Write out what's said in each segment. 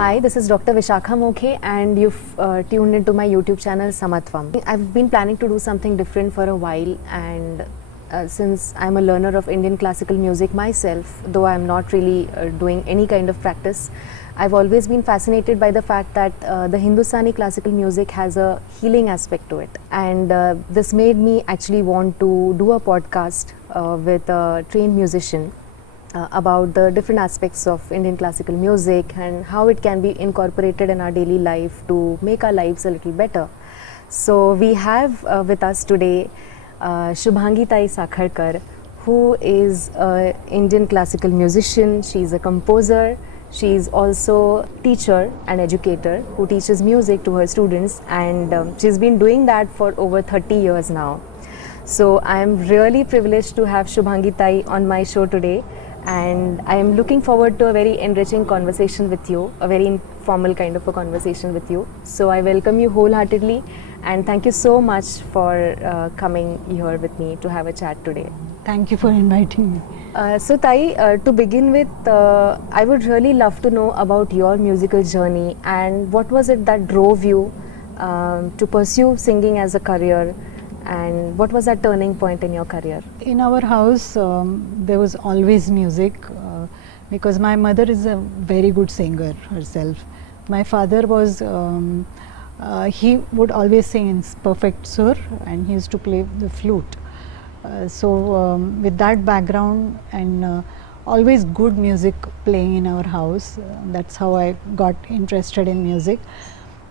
Hi, this is Dr. Vishakha Mokhe and you've tuned into my YouTube channel Samatvam. I've been planning to do something different for a while, and since I'm a learner of Indian classical music myself, though I'm not really doing any kind of practice, I've always been fascinated by the fact that the Hindustani classical music has a healing aspect to it, and this made me actually want to do a podcast with a trained musician about the different aspects of Indian classical music and how it can be incorporated in our daily life to make our lives a little better. So we have with us today Shubhangi Tai Sakhalkar, who is an Indian classical musician. She's a composer. She's also a teacher and educator who teaches music to her students, and she's been doing that for over 30 years now. So I'm really privileged to have Shubhangi Tai on my show today, and I am looking forward to a very enriching conversation with you, a very informal kind of a conversation with you. So I welcome you wholeheartedly, and thank you so much for coming here with me to have a chat today. Thank you for inviting me. So Tai, to begin with, I would really love to know about your musical journey and what was it that drove you to pursue singing as a career, and what was that turning point in your career? In our house, there was always music because my mother is a very good singer herself. My father was, he would always sing in perfect sur, and he used to play the flute. With that background and always good music playing in our house, that's how I got interested in music.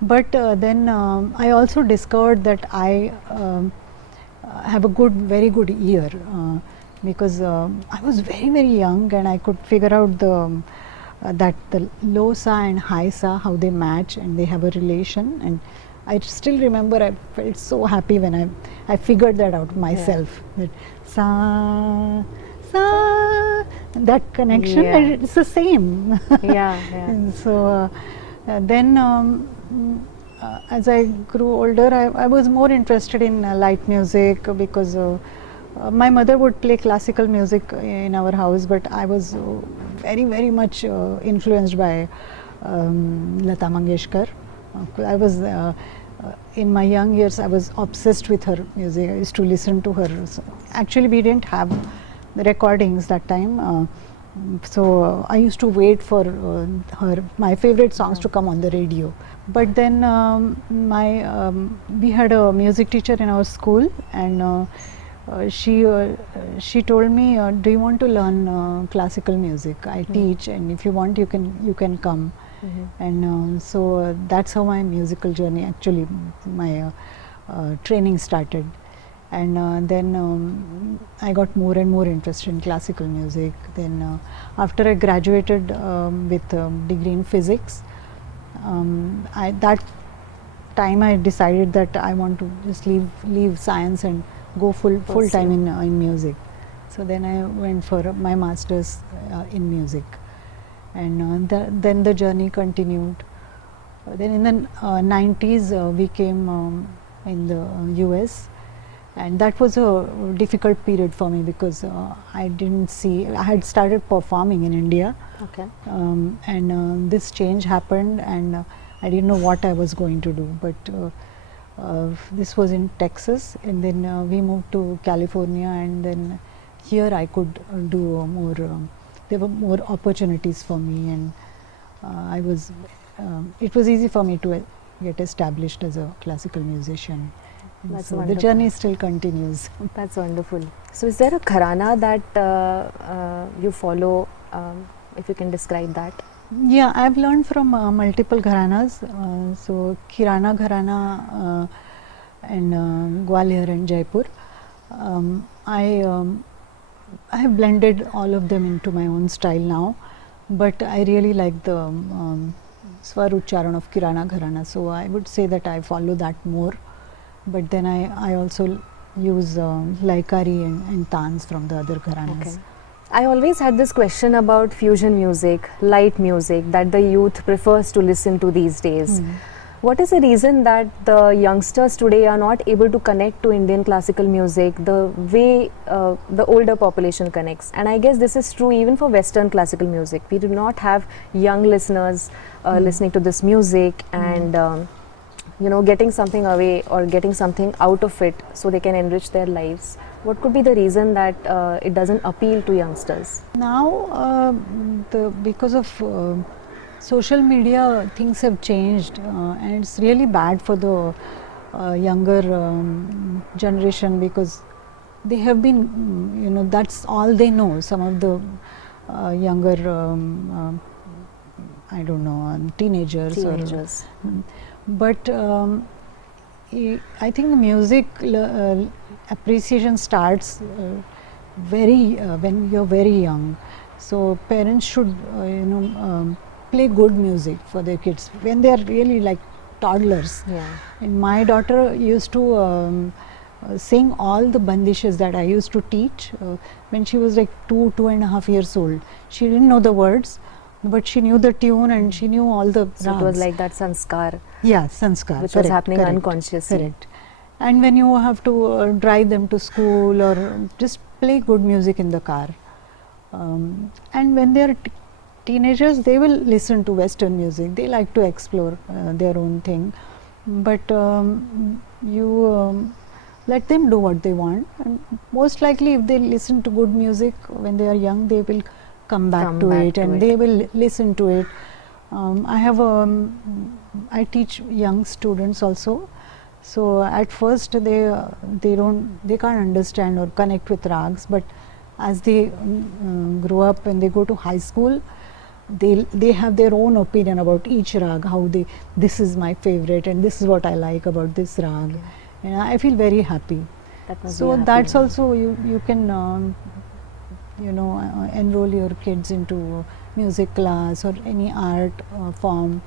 But then I also discovered that I have a very good ear because I was very young, and I could figure out that the low sa and high sa, how they match and they have a relation. And I still remember I felt so happy when I figured that out myself. Yeah. That sa, sa, that connection, Yeah. it's the same. Yeah. And so then as I grew older, I was more interested in light music because my mother would play classical music in our house, but I was very much influenced by Lata Mangeshkar. I was in my young years, I was obsessed with her music. I used to listen to her. So actually, we didn't have the recordings that time. So I used to wait for my favorite songs to come on the radio. But then we had a music teacher in our school, and she told me, do you want to learn classical music? I teach, and if you want, you can come. And so that's how my musical journey, actually my training started. And then I got more and more interested in classical music. Then after I graduated with degree in physics, that time I decided that I want to just leave science and go full time in music. So then I went for my master's in music, and then the journey continued. Then in the 90s we came in the US. And that was a difficult period for me because I had started performing in India. Okay. And this change happened, and I didn't know what I was going to do. But this was in Texas, and then we moved to California, and then here I could do more, there were more opportunities for me, and it was easy for me to get established as a classical musician. That's so wonderful. The journey still continues. That's wonderful. So is there a gharana that you follow, if you can describe that? Yeah, I've learned from multiple gharanas. So Kirana Gharana and Gwalior and Jaipur. I have blended all of them into my own style now, but I really like the Swar Uchcharan of Kirana Gharana. So I would say that I follow that more. But then I also use laikari and tans from the other gharanas. Okay. I always had this question about fusion music, light music that the youth prefers to listen to these days. What is the reason that the youngsters today are not able to connect to Indian classical music the way the older population connects? And I guess this is true even for Western classical music. We do not have young listeners listening to this music and you know, getting something away or getting something out of it so they can enrich their lives. What could be the reason that it doesn't appeal to youngsters? Now, because of social media, things have changed, and it's really bad for the younger generation, because they have been, you know, that's all they know. Some of the younger, I don't know, teenagers. But I think the music appreciation starts when you're very young. So parents should, you know, play good music for their kids when they are really like toddlers. Yeah. And my daughter used to sing all the bandishes that I used to teach when she was like 2.5 years old. She didn't know the words, but she knew the tune and she knew all the So rags. it was like that sanskar. Yeah, sanskar. Which was happening unconsciously. Correct. And when you have to drive them to school or just play good music in the car. And when they are teenagers, they will listen to Western music. They like to explore their own thing. But you let them do what they want. And most likely, if they listen to good music when they are young, they will come back to it and they will listen to it. I teach young students also. So at first they can't understand or connect with rags, but as they grow up and they go to high school, they have their own opinion about each rag, how this is my favorite and this is what I like about this rag. And I feel very happy. So that's also you can you know, enroll your kids into music class or any art form.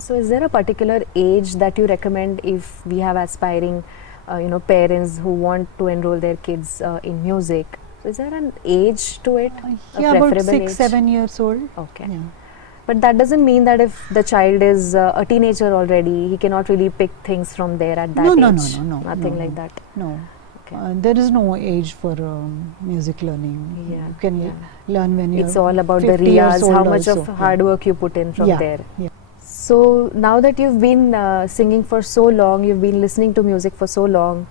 So is there a particular age that you recommend if we have aspiring you know, parents who want to enroll their kids in music? So is there an age to it? Yeah, about 6-7 years old. Okay. Yeah. But that doesn't mean that if the child is a teenager already, he cannot really pick things from there at that age? No. Nothing like that? No. Okay. There is no age for music learning. Yeah. You can learn when you're It's all about the 50 years riyaz, old how much also. of hard work you put in from there. Yeah. So now that you've been singing for so long, you've been listening to music for so long,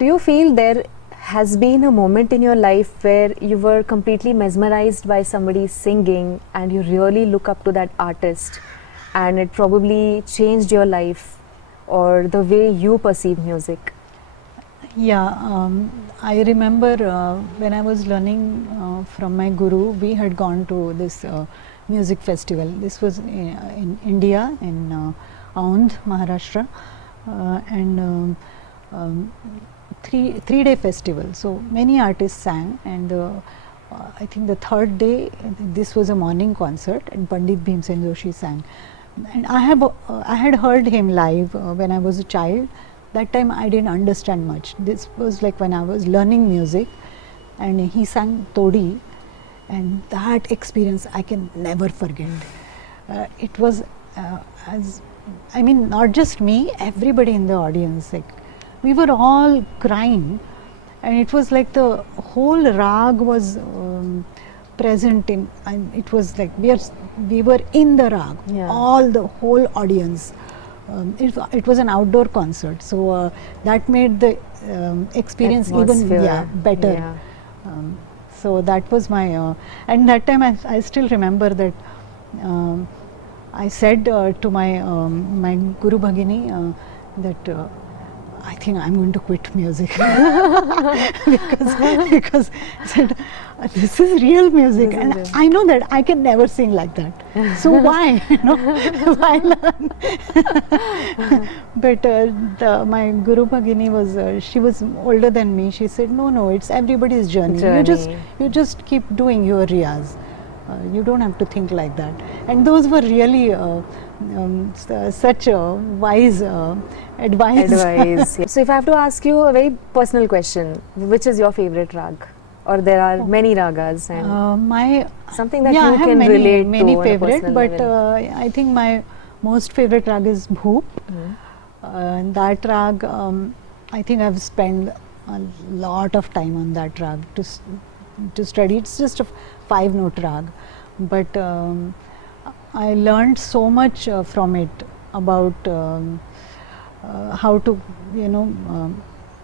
do you feel there has been a moment in your life where you were completely mesmerized by somebody singing and you really look up to that artist and it probably changed your life or the way you perceive music? Yeah, I remember when I was learning from my guru, we had gone to this music festival. This was in India, in Aundh, Maharashtra, and three-day festival. So many artists sang, and I think the third day, this was a morning concert, and Pandit Bhimsen Joshi sang. And I had heard him live when I was a child. That time I didn't understand much. This was like when I was learning music, and he sang Todi, and that experience I can never forget. It was not just me, everybody in the audience, like we were all crying, and it was like the whole rag was present in, and it was like we were in the rag, all the whole audience. It was an outdoor concert, so that made the experience even better. Yeah. So that was my, and that time I still remember that I said to my my Guru Bhagini that I think I'm going to quit music because I said this is real music, and real. I know that I can never sing like that. So why, why learn? But my Guru Bhagini was she was older than me. She said, no, it's everybody's journey. You just keep doing your riyaz. You don't have to think like that. And those were really such a wise advice. So if I have to ask you a very personal question, which is your favorite rag? Or there are many ragas and my something that you can relate many to favorite, but level. I think my most favorite rag is Bhoop. And that rag, I think I've spent a lot of time on that rag to study. It's just a 5-note rag, but I learned so much from it about how to,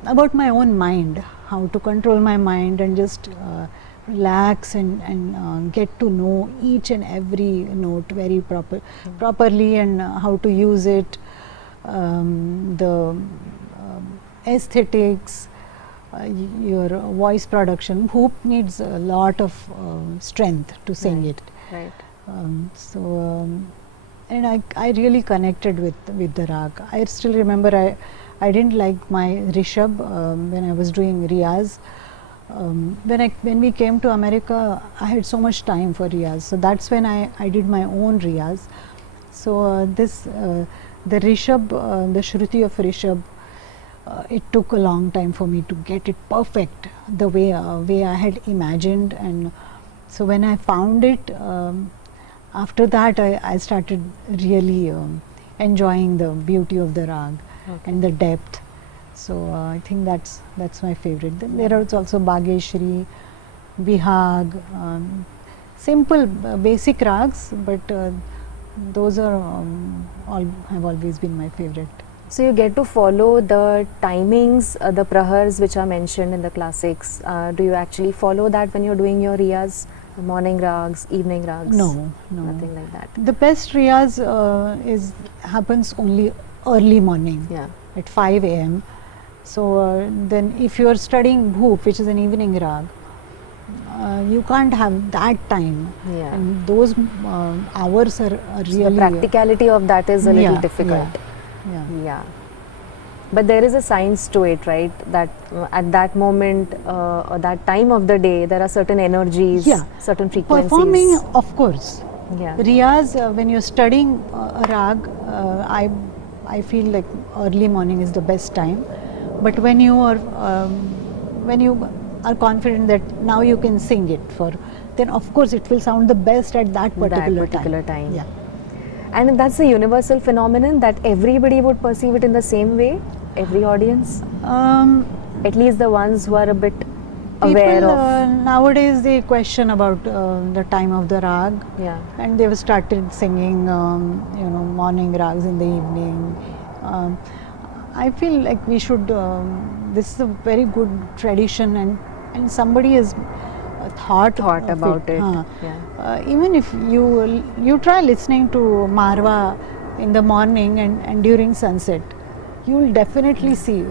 about my own mind, how to control my mind and just relax and get to know each and every note very properly, and how to use it, the aesthetics, your voice production. Hoop needs a lot of strength to sing it. Right. And I really connected with the rag. I still remember I didn't like my Rishabh when I was doing Riyaz. When we came to America, I had so much time for Riyaz. So that's when I did my own Riyaz. So the Rishabh, the Shruti of Rishabh, it took a long time for me to get it perfect the way I had imagined. And so when I found it, after that I started really enjoying the beauty of the rag and the depth. So I think that's my favorite. Then there are also Bageshri, Bihag, simple basic rags, but those are have always been my favorite. So you get to follow the timings, the prahars which are mentioned in the classics. Do you actually follow that when you're doing your riyaz? Morning rags, evening rags? No, Nothing like that. The best riyaz happens only early morning, at 5 a.m. So then if you are studying Bhoop, which is an evening rag, you can't have that time. And those hours are really... So the practicality of that is a little difficult. Yeah. But there is a science to it, right? That at that moment or that time of the day, there are certain energies, certain frequencies. Performing, of course. Yeah. Riyaz, when you're studying a rag, I feel like early morning is the best time. But when you are confident that now you can sing it then of course it will sound the best at that particular time. Yeah. And that's a universal phenomenon that everybody would perceive it in the same way, every audience? At least the ones who are a bit aware of... nowadays they question about the time of the rag, and they've started singing morning rags in the evening. I feel like we should, this is a very good tradition, and somebody has thought about it. Even if you try listening to Marwa in the morning and during sunset, you will definitely see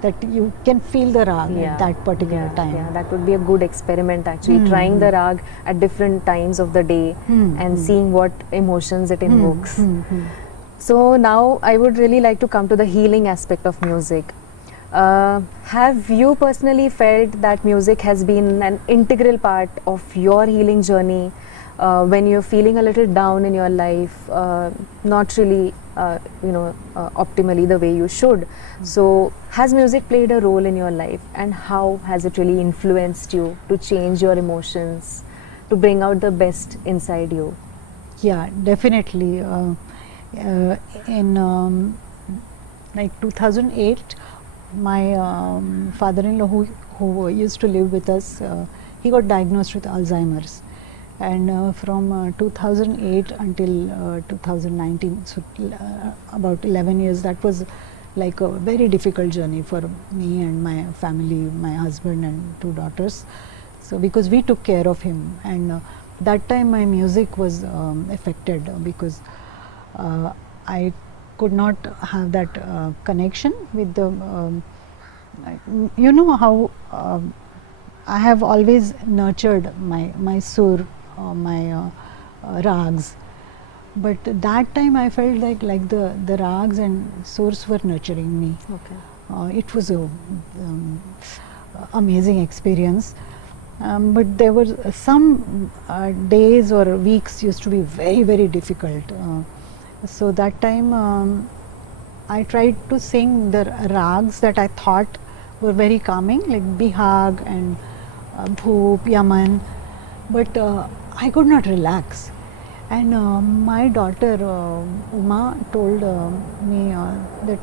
that you can feel the rag at that particular time. Yeah, that would be a good experiment actually, trying the rag at different times of the day and seeing what emotions it invokes. So now I would really like to come to the healing aspect of music. Have you personally felt that music has been an integral part of your healing journey when you're feeling a little down in your life, not really optimally the way you should? So has music played a role in your life, and how has it really influenced you to change your emotions, to bring out the best inside you? Yeah, definitely. In like 2008, my father-in-law who used to live with us, he got diagnosed with Alzheimer's, and from 2008 until 2019, so about 11 years, that was like a very difficult journey for me and my family, my husband and 2 daughters. So because we took care of him, and that time my music was affected because I could not have that connection with the, how I have always nurtured my sur, my rags, but that time I felt like the rags and surs were nurturing me. It was a amazing experience, but there were some days or weeks used to be very, very difficult. So that time I tried to sing the rags that I thought were very calming, like Bihag and Bhoop, Yaman, but I could not relax. And my daughter Uma told me that,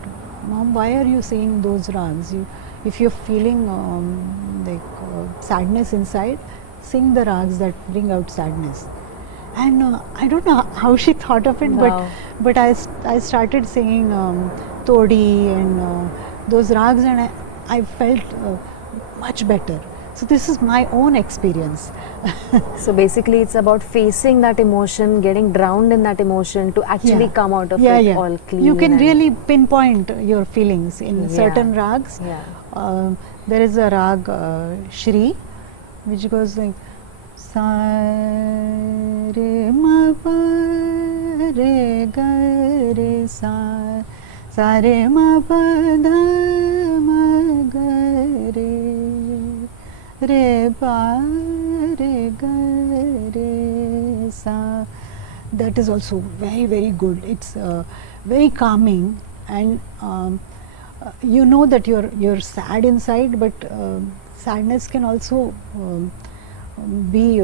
Mom, why are you saying those rags? If you're feeling sadness inside, sing the rags that bring out sadness. And I don't know how she thought of it, Wow. but I started singing Todi and those rags, and I felt much better. So this is my own experience. So basically, it's about facing that emotion, getting drowned in that emotion to actually come out of it all clean. You can and- really pinpoint your feelings in certain rags. Yeah. There is a rag Shri, which goes like sa re ma pa re ga re sa re ma pa dha ma ga re pa re ga re sa. That is also very good. It's very calming, and you know that you're sad inside, but sadness can also be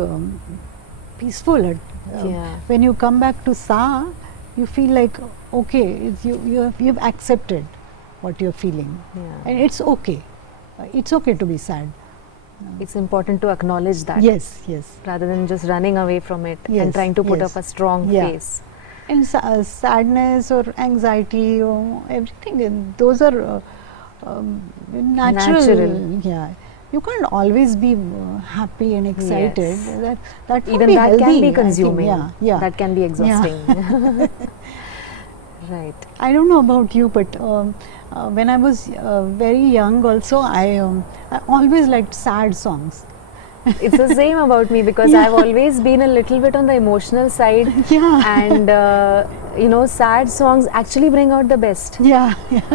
peaceful. When you come back to sa, you feel like okay, you've accepted what you're feeling, and it's okay. It's okay to be sad. It's important to acknowledge that. Yes. Rather than just running away from it and Yes, trying to put yes. up a strong Yeah. face. And sadness or anxiety or everything, those are natural. Yeah, you can't always be happy and excited. Yes. That would Even be that healthy, can I be think. consuming. Yeah. That can be exhausting. Right. I don't know about you, but when I was very young, also I always liked sad songs. It's the same about me because I've always been a little bit on the emotional side. And sad songs actually bring out the best. Yeah.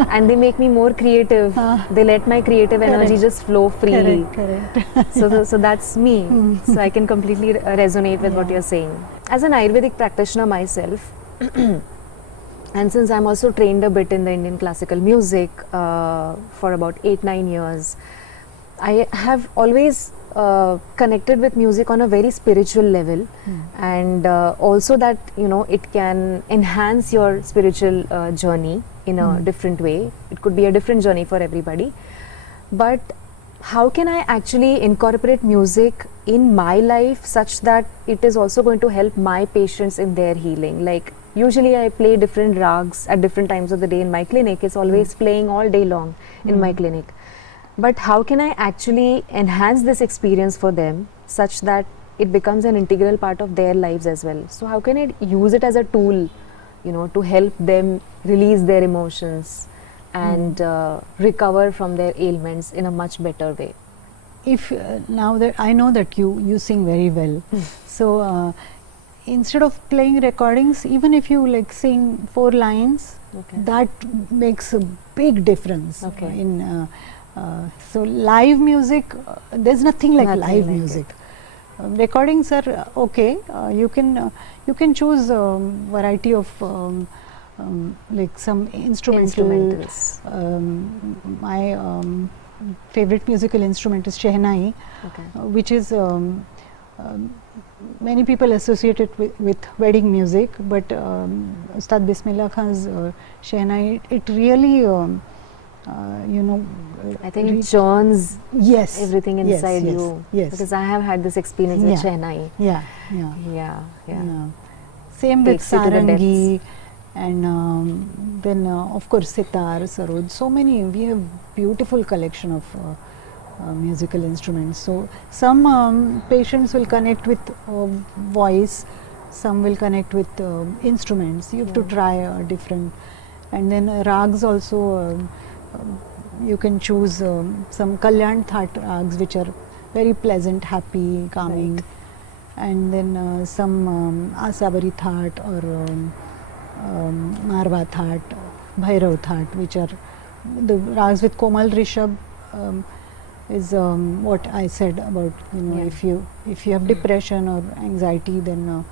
And they make me more creative. They let my creative energy just flow freely. Correct. So that's me. So I can completely resonate with what you're saying. As an Ayurvedic practitioner myself, and since I'm also trained a bit in the Indian classical music for about 8-9 years, I have always connected with music on a very spiritual level, and also that it can enhance your spiritual journey in a different way. It could be a different journey for everybody, but how can I actually incorporate music in my life such that it is also going to help my patients in their healing? Like usually I play different rags at different times of the day in my clinic. It's always playing all day long in my clinic. But how can I actually enhance this experience for them such that it becomes an integral part of their lives as well? So how can I use it as a tool, to help them release their emotions and recover from their ailments in a much better way? If now that I know that you sing very well, so instead of playing recordings, even if you like sing 4 lines, that makes a big difference. In so live music, there's nothing like live music. Recordings are okay. You can choose variety of like some Instrumentals. My favorite musical instrument is Shehnai, which is many people associate it with wedding music, but Ustad Bismillah Khan's Shehnai, it really I think it churns yes, everything inside yes, you. yes. Because I have had this experience with Shehnai. Yeah. Same with Takes you to the Sarangi, and then of course sitar, sarod. So many, we have beautiful collection of musical instruments. So some patients will connect with voice, some will connect with instruments. You have to try different, and then rags also. You can choose some Kalyan Thaat rags, which are very pleasant, happy, calming, and then some Asabari Thaat or Marwa Thaat, Bhairav Thaat, which are the rags with Komal Rishabh. Is what I said about if you have depression or anxiety, then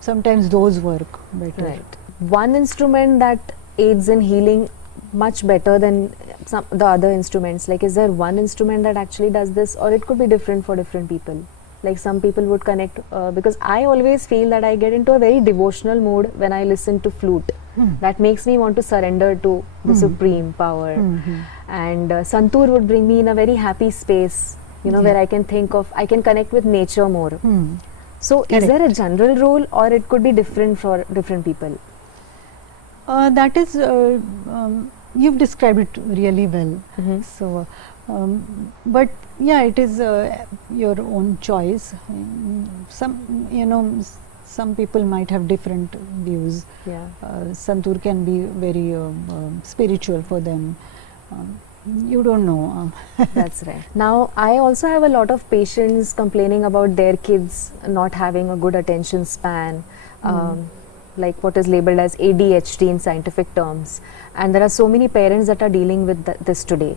sometimes those work better. Right. One instrument that aids in healing much better than the other instruments. Like, is there one instrument that actually does this, or it could be different for different people? Like some people would connect because I always feel that I get into a very devotional mood when I listen to flute. That makes me want to surrender to the supreme power. And santoor would bring me in a very happy space, you know, where I can think of, I can connect with nature more. So is there a general rule, or it could be different for different people? That is, you've described it really well. So, but yeah, it is your own choice. Some, you know, some people might have different views. Yeah. Santoor can be very spiritual for them. You don't know. That's right. Now, I also have a lot of patients complaining about their kids not having a good attention span, like what is labeled as ADHD in scientific terms. And there are so many parents that are dealing with this today.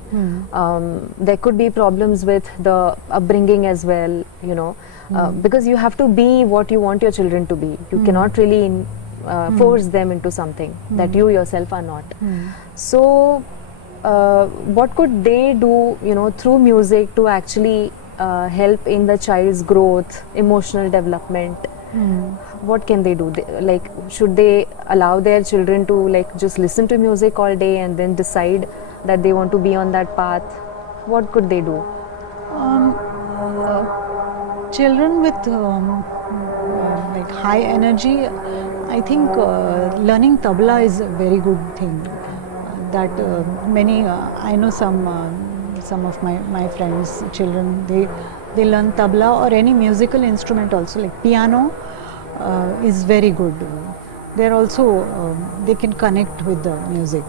There could be problems with the upbringing as well, you know, because you have to be what you want your children to be. You cannot really force them into something that you yourself are not. So, what could they do, you know, through music to actually help in the child's growth, emotional development? What can they do? Like, should they allow their children to like just listen to music all day and then decide that they want to be on that path? What could they do? Children with like high energy, I think learning tabla is a very good thing. That many, I know some of my friends, children, they learn tabla or any musical instrument also, like piano is very good. They're also, they can connect with the music.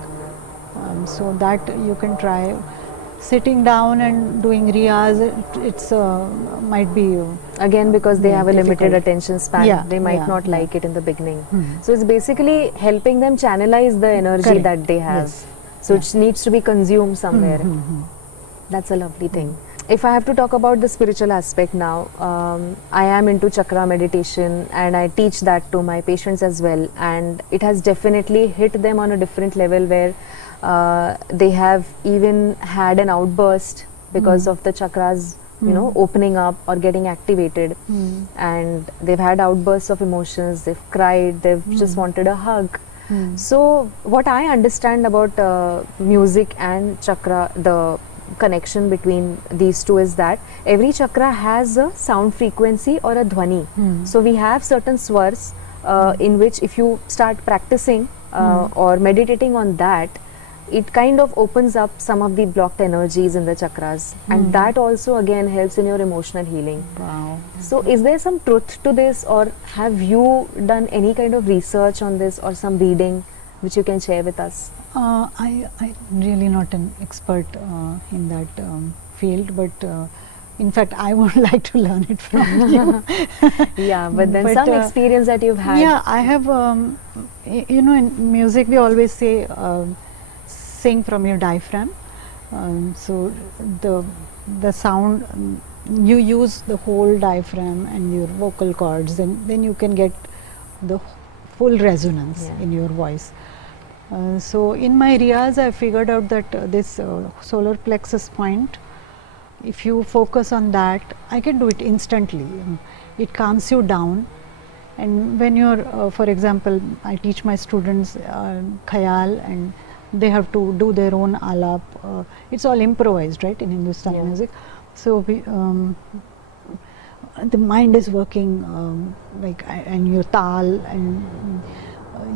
So that you can try. Sitting down and doing riyaz, it's might be again because they have a difficult. limited attention span, they might not like it in the beginning. So it's basically helping them channelize the energy that they have. So it needs to be consumed somewhere. That's a lovely thing. If I have to talk about the spiritual aspect now, I am into chakra meditation and I teach that to my patients as well, and it has definitely hit them on a different level where they have even had an outburst because of the chakras, you know, opening up or getting activated, and they've had outbursts of emotions, they've cried, they've just wanted a hug. So what I understand about music and chakra, the connection between these two is that every chakra has a sound frequency or a dhwani. So we have certain swars in which if you start practicing or meditating on that, it kind of opens up some of the blocked energies in the chakras, and that also again helps in your emotional healing. Wow. So is there some truth to this, or have you done any kind of research on this or some reading which you can share with us? I'm really not an expert in that field, but in fact I would like to learn it from you. Yeah, but then some experience that you've had. Yeah, I have, you know, in music we always say sing from your diaphragm. So the sound, you use the whole diaphragm and your vocal cords, and then you can get the full resonance in your voice. So in my riyaz I figured out that this solar plexus point, if you focus on that, I can do it instantly. It calms you down. And when you're, for example, I teach my students khayal, and they have to do their own alap. It's all improvised, right, in Hindustani music. So we, the mind is working like, and your tal, and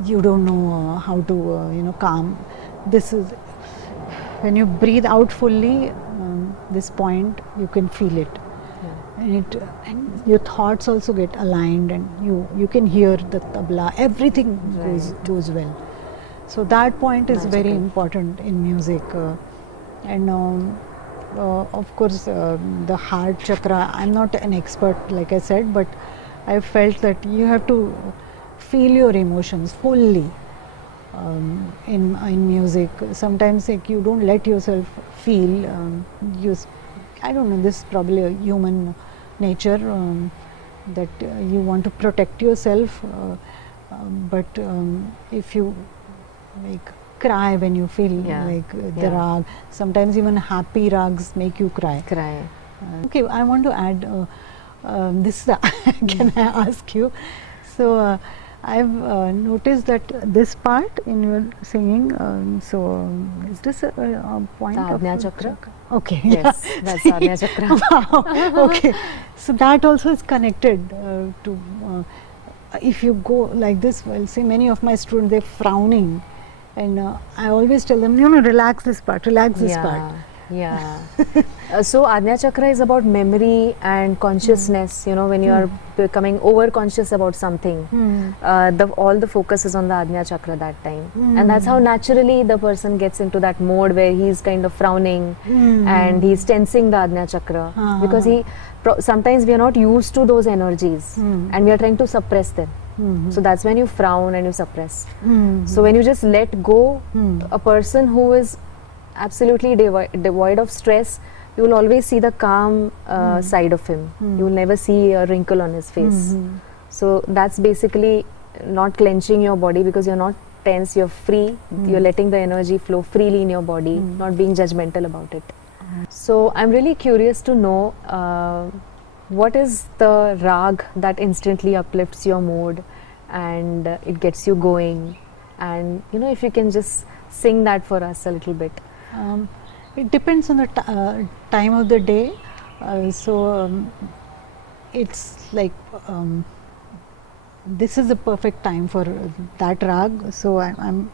you don't know how to you know, calm. This is when you breathe out fully, this point you can feel it, and your thoughts also get aligned, and you can hear the tabla, everything goes well. So that point is very important in music. And of course the heart chakra, I'm not an expert like I said, but I felt that you have to feel your emotions fully in music. Sometimes like, you don't let yourself feel, I don't know, this is probably a human nature, that you want to protect yourself, but if you like cry when you feel like the rag, sometimes even happy rags make you cry. Cry. Okay, I want to add this can I ask you? So I've noticed that this part in your singing. Is this a point The of Ajna Chakra? Okay. Yes, that's Ajna Chakra. Wow. Okay. So that also is connected to. If you go like this, well, see, many of my students, they're frowning, and I always tell them, relax this part, relax this part. Yeah. So Ajna Chakra is about memory and consciousness. When you are becoming over conscious about something, all the focus is on the Ajna Chakra that time, and that's how naturally the person gets into that mode where he's kind of frowning and he's tensing the Ajna Chakra because sometimes we are not used to those energies and we are trying to suppress them. So that's when you frown and you suppress. So when you just let go, a person who is absolutely devoid of stress, you will always see the calm side of him. You will never see a wrinkle on his face. So that's basically not clenching your body because you're not tense, you're free, you're letting the energy flow freely in your body, not being judgmental about it. So I'm really curious to know what is the rag that instantly uplifts your mood and it gets you going, and if you can just sing that for us a little bit. It depends on the time of the day. It's like this is the perfect time for that rag. So I'm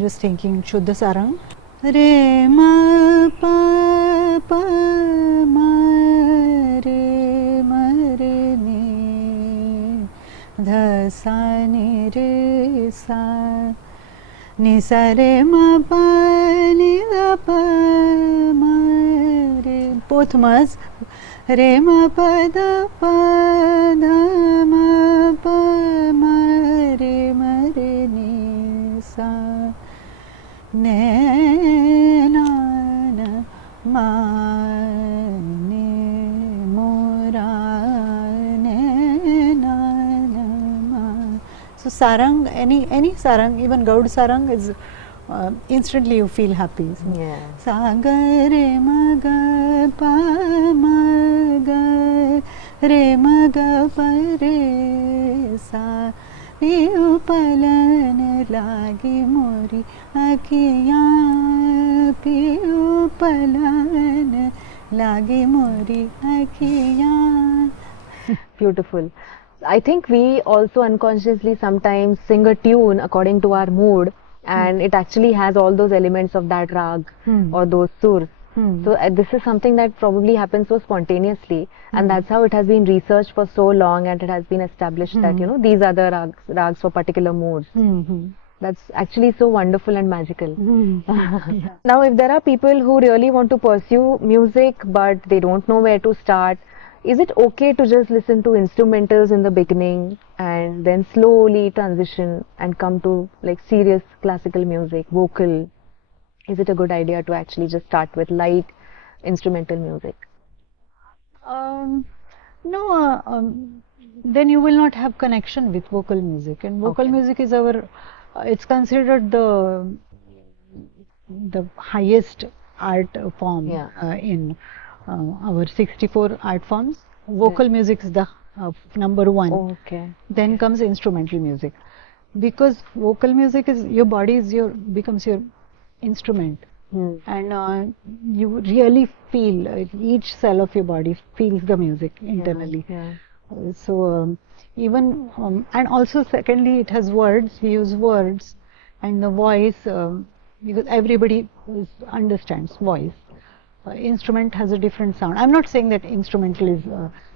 just thinking Shuddha Sarang. Re ma pa pa ma re ni dha sa ni re sa ni sa re ma pa ni da pa ma re, both mas, re ma pa da pa da ma pa ma re ni sa ne na na ma ne mora ne na na ma. So sarang, any sarang, even Gaud sarang is instantly you feel happy. So, Yeah. sa ga re ma ga pa ma ga re ma ga pa re sa piu palan lagi mori akhiyan piu palan lagi mori akhiyan. Beautiful. I think we also unconsciously sometimes sing a tune according to our mood, and it actually has all those elements of that rag or those surs. So this is something that probably happens so spontaneously, and that's how it has been researched for so long, and it has been established that these are the rags for particular moods. That's actually so wonderful and magical. Now, if there are people who really want to pursue music but they don't know where to start, is it okay to just listen to instrumentals in the beginning and then slowly transition and come to like serious classical music, vocal? Is it a good idea to actually just start with light instrumental music? No, then you will not have connection with vocal music, and vocal Okay. music is our, it's considered the highest art form Yeah. in our 64 art forms. Vocal music is the number one. Okay. Then comes instrumental music, because vocal music is your body is becomes your instrument, and you really feel each cell of your body feels the music internally. Yeah. So even and also secondly, it has words. We use words, and the voice because everybody understands voice. Instrument has a different sound. I'm not saying that instrumental is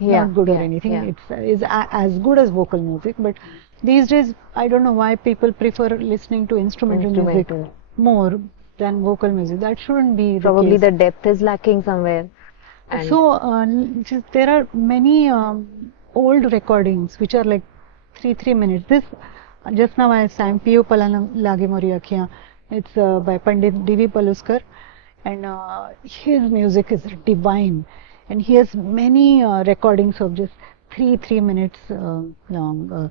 not good or anything. It's as good as vocal music, but these days I don't know why people prefer listening to instrumental music more than vocal music. That shouldn't be Probably the case. the depth is lacking somewhere. And So there are many old recordings which are like 3 minutes. This just now I sang Piyo Palana Lage Mori Akhiyan. It's by Pandit D.V. Paluskar, and his music is divine, and he has many recordings of just 3 minutes long.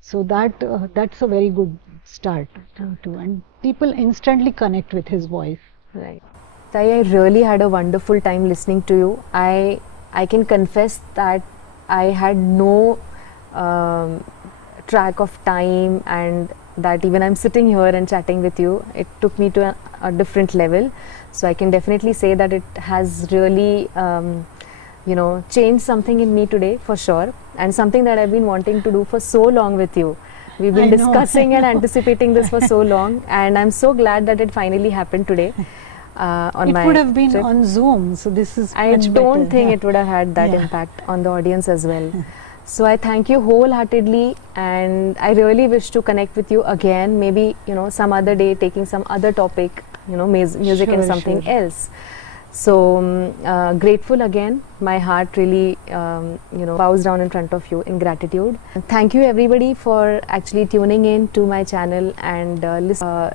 So that's a very good start to, and people instantly connect with his voice. right. Tai, I really had a wonderful time listening to you. I can confess that I had no track of time, and that even I'm sitting here and chatting with you, it took me to a different level. So I can definitely say that it has really changed something in me today for sure, and something that I've been wanting to do for so long with you. We've been I know, discussing I and know. anticipating this for so long, and I'm so glad that it finally happened today on It my would have been trip. on Zoom, so this is I much don't better. think Yeah. it would have had that Yeah. impact on the audience as well. So I thank you wholeheartedly, and I really wish to connect with you again, maybe some other day, taking some other topic, music and Sure, something sure. else. So grateful again. My heart really bows down in front of you in gratitude. Thank you everybody for actually tuning in to my channel and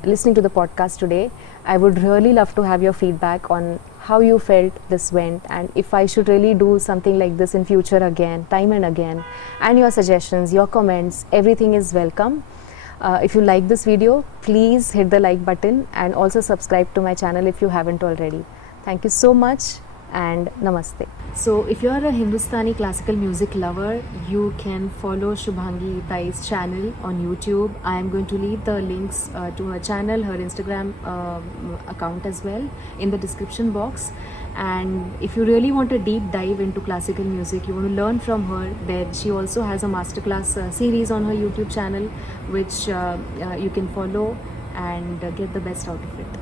listening to the podcast today. I would really love to have your feedback on how you felt this went, and if I should really do something like this in future again, time and again, and your suggestions, your comments, everything is welcome. If you like this video, please hit the like button and also subscribe to my channel if you haven't already. Thank you so much and namaste. So if you are a Hindustani classical music lover, you can follow Shubhangi Tai's channel on YouTube. I am going to leave the links to her channel, her Instagram account as well in the description box. And if you really want a deep dive into classical music, you want to learn from her, then she also has a masterclass series on her YouTube channel, which you can follow and get the best out of it.